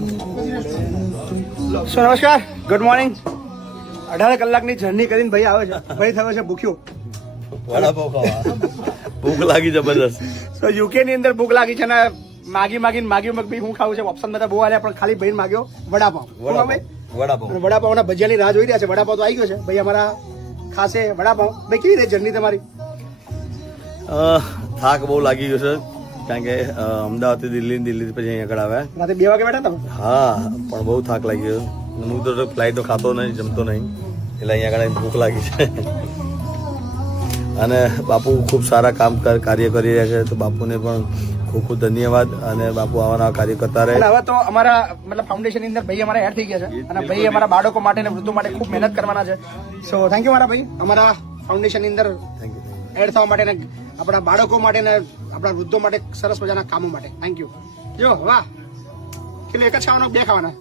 સો નમસ્કાર, good morning. 18 કલાકની journey કરીને ભાઈ આવે છે. ભાઈ થયો છે ભૂખ્યો. વડાપાવ ખાવા ભૂખ લાગી જબરદસ્ત. સો યુકે ની અંદર ભૂખ લાગી છે ને માગી ભાઈ હું ખાવું છે. ઓપ્શન બધા બહુ આવ્યા પણ ખાલી ભાઈ માગ્યો વડાપાવ. વડાપાવ ના ભજીયાની રાહ જોઈ રહ્યા છે. વડાપાવ તો આવી ગયો છે. ભાઈ અમારા ખાસે વડાપાવ. ભાઈ કેવી રહી જર્ની તમારી? થાક બહુ લાગી ગયો છે કારણ કે અમદાવાદ થી દિલ્હી પછી અહીંયા આગળ આવ્યા. રાતે 2 વાગે બેઠા તમે? હા, પણ બહુ થાક લાગી ગયો. હું તો ફ્લાઇટ તો ખાતો નહીં, જમતો નહીં, એટલે અહીંયા આગળ ભૂખ લાગી છે. અને બાપુ ખૂબ સારા કાર્ય કરી રહ્યા છે, તો બાપુને પણ ખૂબ ખૂબ ધન્યવાદ. અને બાપુ આવા કાર્ય કરતા રહે. હવે તો અમારા મતલબ ફાઉન્ડેશન ની અંદર ભાઈ અમારા એડ થઈ ગયા છે અને ભાઈ અમારા બાળકો માટે અને વૃદ્ધો માટે ખૂબ મહેનત કરવાના છે. સો થેન્ક યુ મારા ભાઈ, અમારા ફાઉન્ડેશન ની અંદર એડ થવા માટે ને આપણા બાળકો માટે ને આપણા વૃદ્ધો માટે સરસ મજાના કામો માટે. Thank you. જો વાહ, કેટલું એક જ ખાવાનો 2 ખાવાના?